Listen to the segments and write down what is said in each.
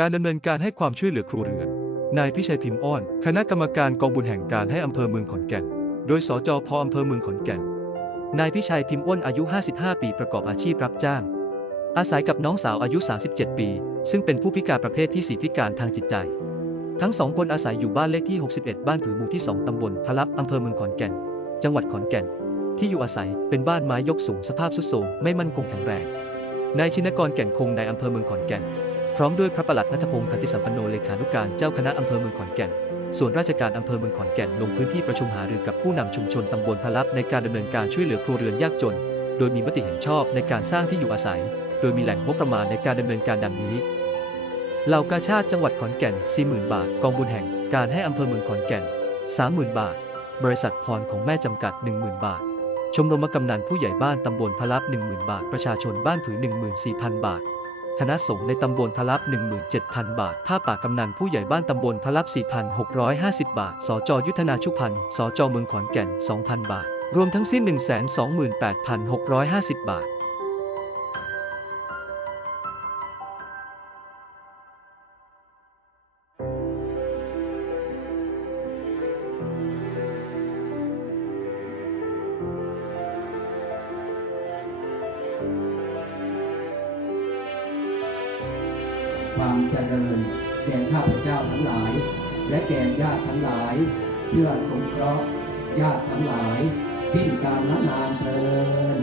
การดำเนินการให้ความช่วยเหลือครัวเรือน นายพิชัยพิมพ์อ้อน คณะกรรมการกองบุญแห่งการให้อำเภอเมืองขอนแก่น โดยสจพออำเภอเมืองขอนแก่น นายพิชัยพิมพ์อ้นอายุ 55 ปีประกอบอาชีพรับจ้าง อาศัยกับน้องสาวอายุ 37 ปี ซึ่งเป็นผู้พิการประเภทที่ 4 พิการทางจิตใจ ทั้งสองคนอาศัยอยู่บ้านเลขที่ 61 บ้านผือหมู่ที่ 2 ตำบลพะลับอำเภอเมืองขอนแก่น จังหวัดขอนแก่น ที่อยู่อาศัยเป็นบ้านไม้ยกสูงสภาพทรุดโทรมไม่มั่นคงแข็งแรง นายชินกรแก่นคงในายอำเภอเมืองขอนแก่น พร้อมด้วยพระประหลัดนัทพงศ์คติสัมปันโนเลขานุการเจ้าคณะอำเภอเมืองขอนแก่น ส่วนราชการอำเภอเมืองขอนแก่นลงพื้นที่ประชุมหารือกับผู้นำชุมชนตำบลพลับในการดำเนินการช่วยเหลือครัวเรือนยากจน โดยมีมติเห็นชอบในการสร้างที่อยู่อาศัย โดยมีแหล่งงบประมาณในการดำเนินการดังนี้เหล่ากาชาติจังหวัดขอนแก่น 40,000 บาท กองบุญแห่งการให้อำเภอเมืองขอนแก่น 30,000 บาท บริษัทพรของแม่จำกัด 10,000 บาท ชมรมกำนันผู้ใหญ่บ้านตำบลพลับ 10,000 บาท ประชาชนบ้านผือ 14,000 บาท คณะสงฆ์ในตำบลพะลับ 17,000 บาทผ้าป่ากำนันผู้ใหญ่บ้านตำบลพะลับ 4,650 บาท สจยุทธนาชุพันธ์ สจเมืองขอนแก่น 2,000 บาท รวมทั้งสิ้น 128,650 บาท ความเจริญ แก่ข้าพเจ้าทั้งหลาย และแก่ญาติทั้งหลาย เพื่อสงเคราะห์ญาติทั้งหลาย สิ้นการละนานเทิน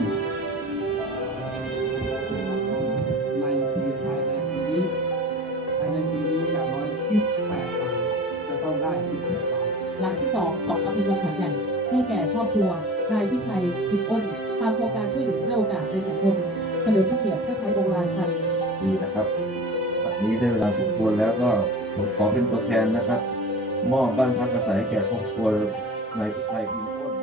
ในปีภายในปีนี้ภายในปีนี้อย่างน้อย18หลังจะต้องได้18หลังหลังที่สองของอำเภอเมืองขอนแก่นให้แก่ครอบครัวนายพิชัยพิมพ์อ้นตามโครงการช่วยเหลือให้โอกาสในสังคมเฉลิมพระเกียรติเทิดไทยองค์ราชัน ดีนะครับวั นี้ได้เวลาสมควรแล้วก็ผมขอเป็นตัวแทนนะครับ มอบบ้านพักอาศัยแก่ครอบครัวนายพิชัยพิมพ์